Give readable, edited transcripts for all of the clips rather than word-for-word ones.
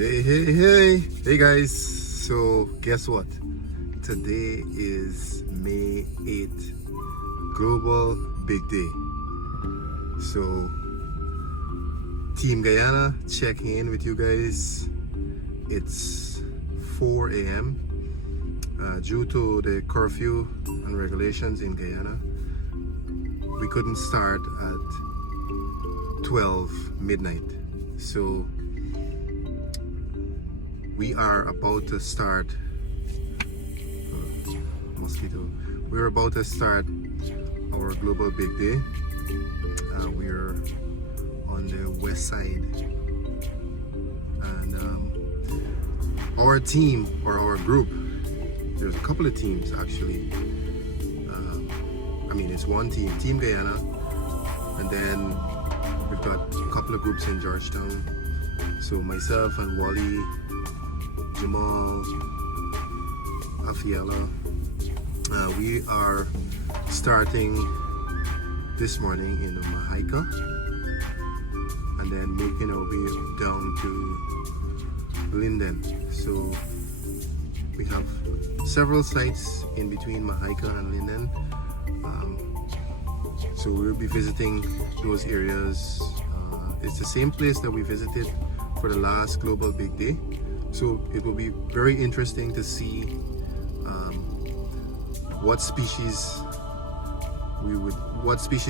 Hey guys, so guess what? Today is May 8th, Global Big Day. So Team Guyana checking in with you guys. It's 4 a.m. Due to the curfew and regulations in Guyana, we couldn't start at 12 midnight. So we are about to start we're about to start our Global Big Day. We're on the west side, and our team, or our group, there's a couple of teams actually. I mean, it's one team, Team Guyana, and then we've got a couple of groups in Georgetown. So myself and Wally, Jamal, Afiala, we are starting this morning in MAHAICA and then making our way down to Linden. So we have several sites in between MAHAICA and Linden. So we'll be visiting those areas. It's the same place that we visited for the last Global Big Day. So it will be very interesting to see what species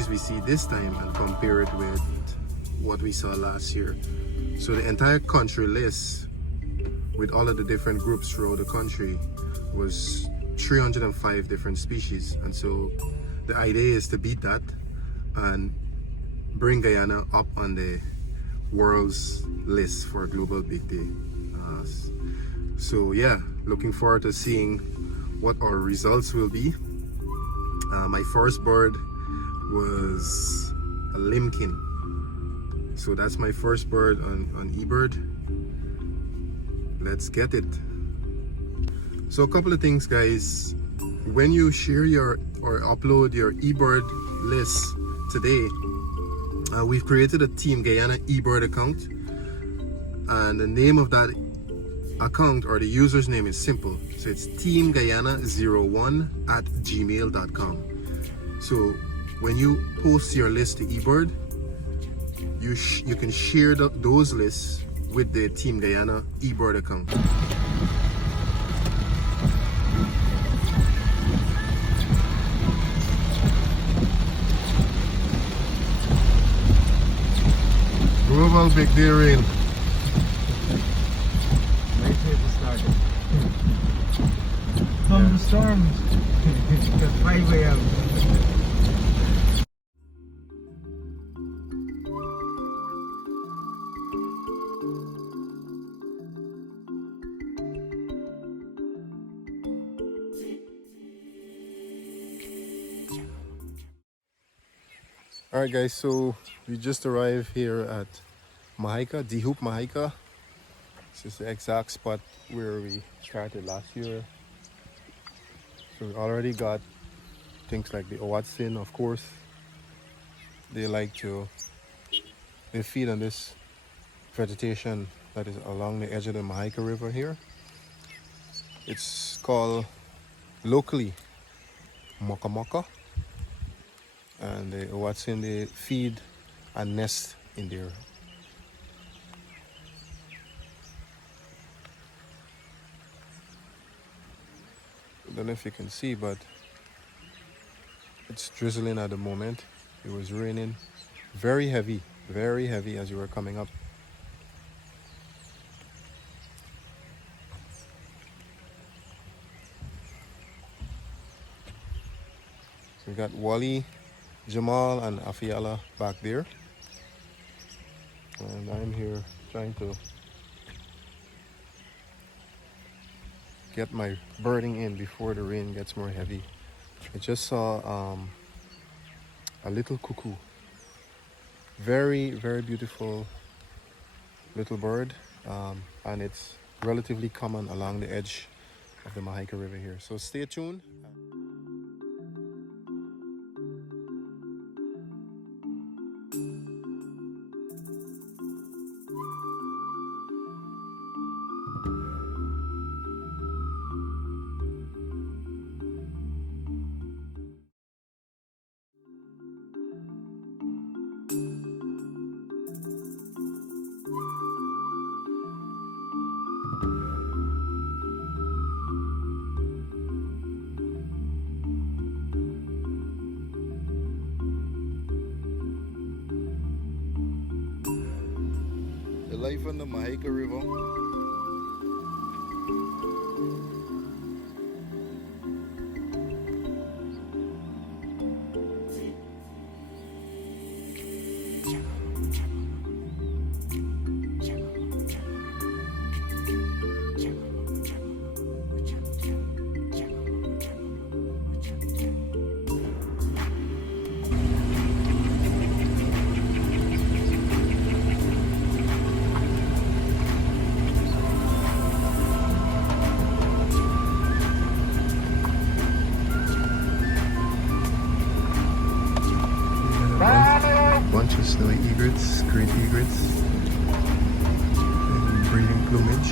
we see this time and compare it with what we saw last year. So the entire country list with all of the different groups throughout the country was 305 different species, and so the idea is to beat that and bring Guyana up on the world's list for Global Big Day. So yeah, looking forward to seeing what our results will be. My first bird was a limkin, so that's my first bird on eBird. Let's get it. So a couple of things, guys. When you share your or upload your eBird list today, we've created a Team Guyana eBird account, and the name of that account, or the user's name, is simple. So it's teamguyana01@gmail.com. So when you post your list to eBird, you can share those lists with the Team Guyana eBird account. Global Big Day rain. From the storms. The 5 a.m. Alright guys, so we just arrived here at MAHAICA, MAHAICA. This is the exact spot where we started last year. So we already got things like the HOATZIN, of course. They feed on this vegetation that is along the edge of the MAHAICA River here. It's called locally MOCA. And the HOATZIN, they feed and nest in there. I don't know if you can see, but it's drizzling at the moment. It was raining very heavy as you were coming up. So we got Wally, Jamal and Afiala back there, and I'm here trying to get my birding in before the rain gets more heavy. I just saw a little cuckoo, very beautiful little bird, and it's relatively common along the edge of the MAHAICA River here, so stay tuned. life on the MAHAICA River. Bunch of snowy egrets, great egrets, and breeding plumage.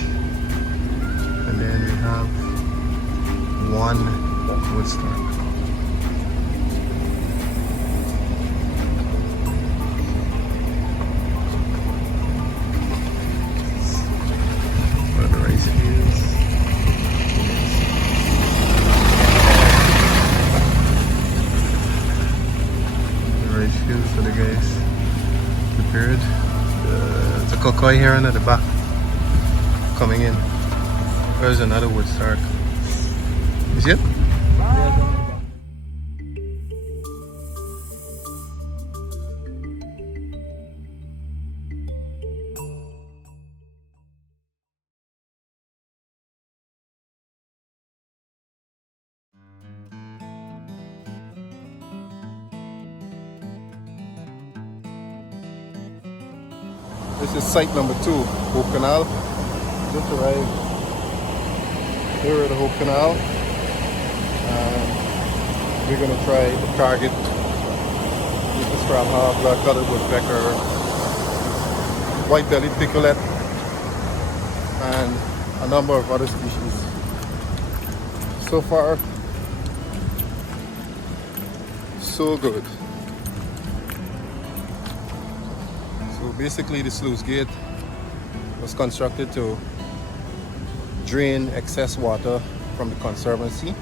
And then we have one woodstark. One of the rice fields. The rice fields for the guys prepared. It's a cockroach heron at the back coming in. There's another woodstark. You see it? This is site number 2, Hope Canal. Just arrived here at the Hope Canal. And we're going to try the target with the scrap black-colored woodpecker, white-bellied picolet, and a number of other species. So far, so good. So basically the sluice gate was constructed to drain excess water from the conservancy.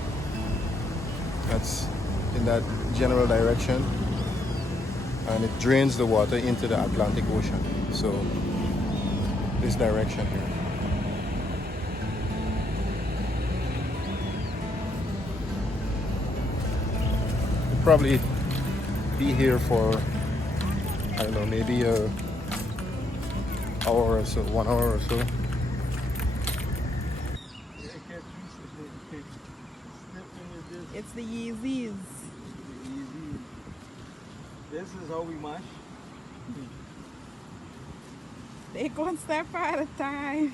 That's in that general direction, and it drains the water into the Atlantic Ocean. So this direction here. We'll probably be here for, I don't know, maybe a hour or so, 1 hour or so. It's the Yeezys. This is how we mash. They go one step at a time.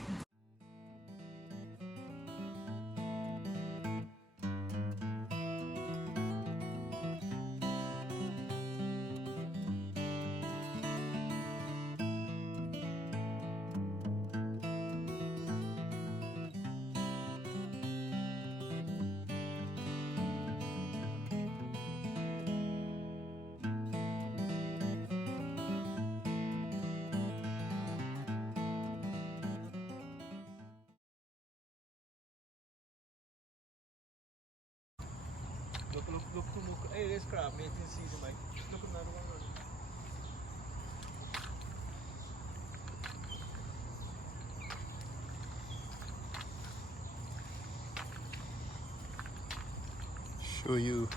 Look, hey, there's crab, mate. You can see the mic. Look at another one. Show you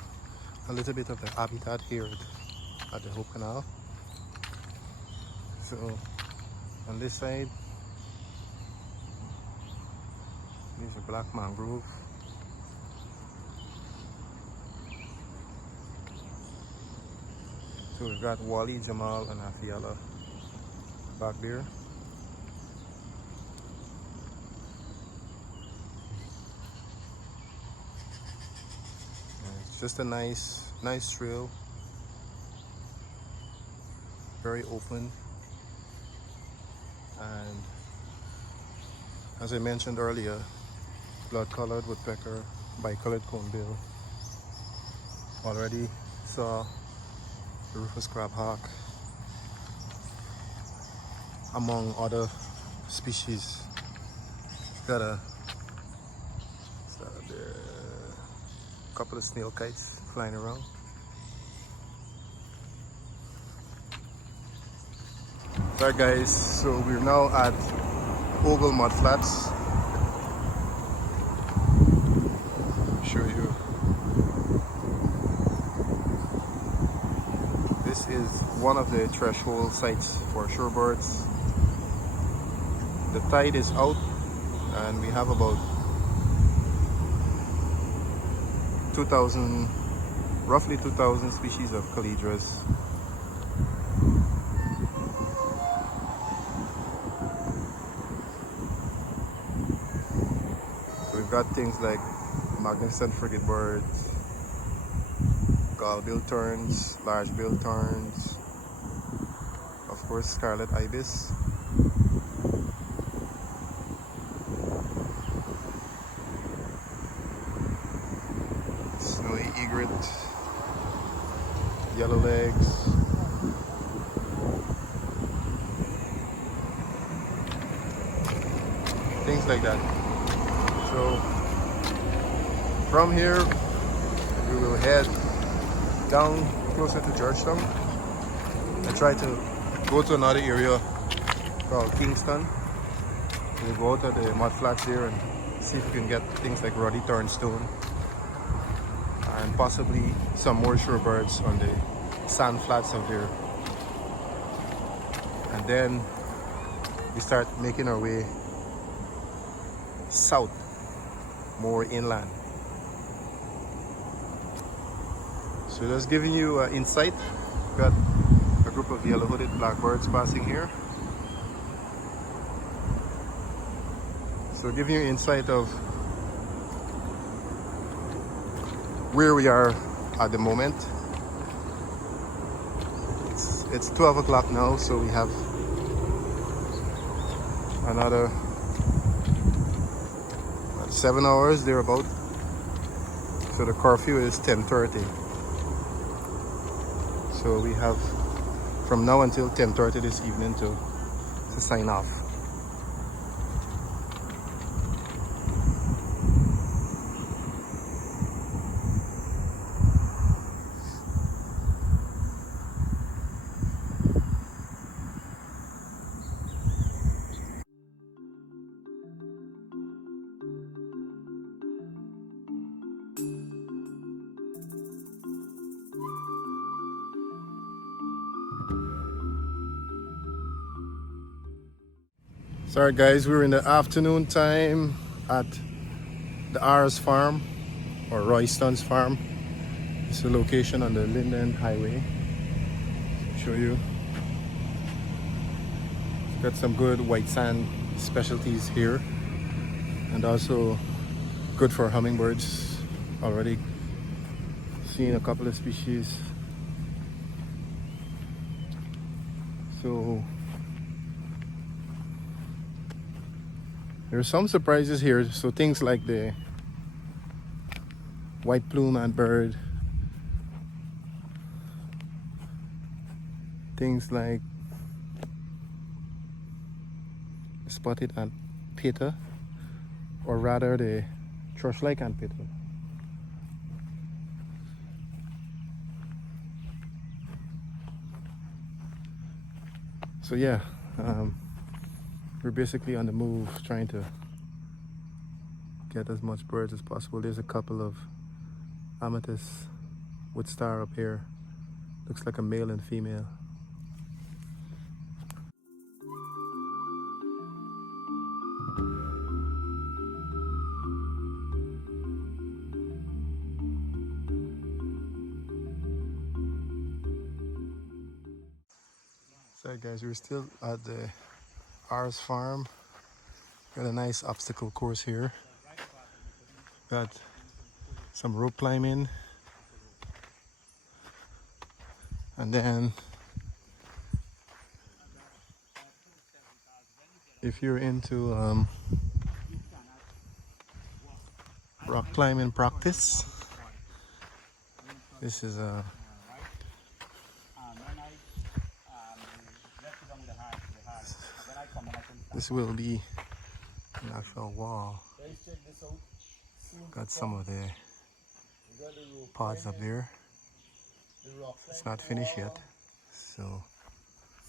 a little bit of the habitat here at the Hope Canal. So on this side, there's a black mangrove. So we've got Wally, Jamal, and Afiala back there. And it's just a nice trail. Very open. And as I mentioned earlier, blood-colored woodpecker, bicolored conebill. Already saw the RUFOUS-CRAB hawk, among other species. Got a couple of snail kites flying around. Alright guys, so we're now at Oval Mud Flats. Show you. This is one of the threshold sites for shorebirds. The tide is out and we have about 2,000, roughly 2,000 species of calidras. So we've got things like magnificent frigate birds, gall-billed terns, large-billed terns, of course scarlet ibis, snowy egret, yellow legs, things like that. So from here we will head down closer to Georgetown and try to go to another area called Kingston. We'll go out to the mud flats there and see if we can get things like ruddy turnstone and possibly some more shorebirds on the sand flats out there. And then we start making our way south, more inland. So just giving you insight. Got a group of yellow-hooded blackbirds passing here. So giving you insight of where we are at the moment. It's 12 o'clock now, so we have another 7 hours thereabout. So the curfew is 10:30. So we have from now until 10:30 this evening to sign off. Sorry guys, we're in the afternoon time at the R's farm or Royston's farm. It's a location on the Linden highway. Show you. It's got some good white sand specialties here and also good for hummingbirds. Already seen a couple of species. So there's some surprises here. So things like the white plume and bird, things like spotted antpitta, or rather the thrush-like antpitta. So yeah, we're basically on the move, trying to get as much birds as possible. There's a couple of amethyst wood star up here. Looks like a male and female. Sorry guys, we're still at the R's farm. Got a nice obstacle course here. Got some rope climbing. And then if you're into rock climbing practice, this is a this will be an actual wall. Got some of the pods up there. It's not finished yet, so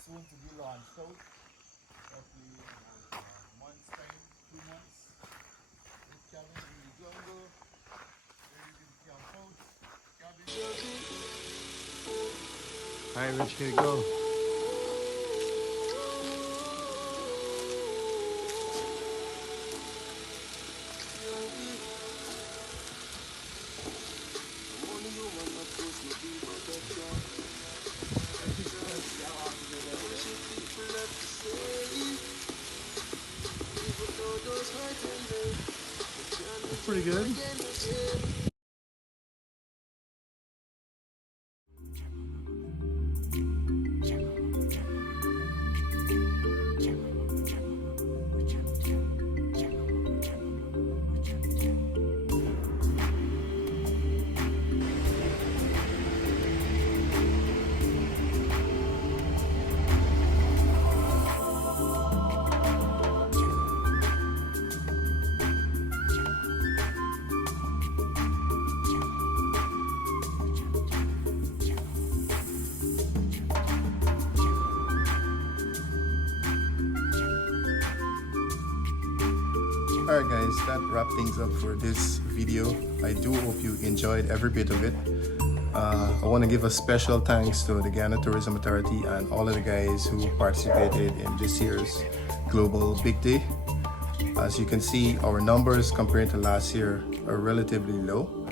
soon to be launched out. Roughly month's time, 2 months. With cabin in the jungle, where you can camp out, cabin. Hi, Rich, here you go. That's pretty good. Alright guys, that wraps things up for this video. I do hope you enjoyed every bit of it. I want to give a special thanks to the Guyana Tourism Authority and all of the guys who participated in this year's Global Big Day. As you can see, our numbers compared to last year are relatively low.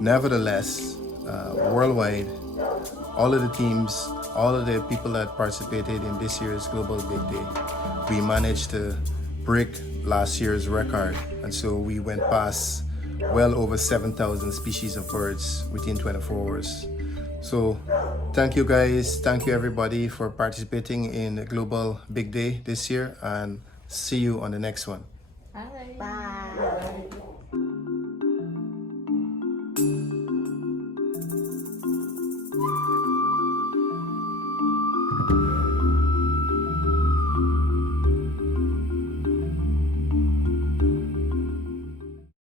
Nevertheless, worldwide, all of the teams, all of the people that participated in this year's Global Big Day, we managed to break last year's record, and so we went past well over 7,000 species of birds within 24 hours. So thank you guys, thank you everybody for participating in Global Big Day this year, and see you on the next one. Bye.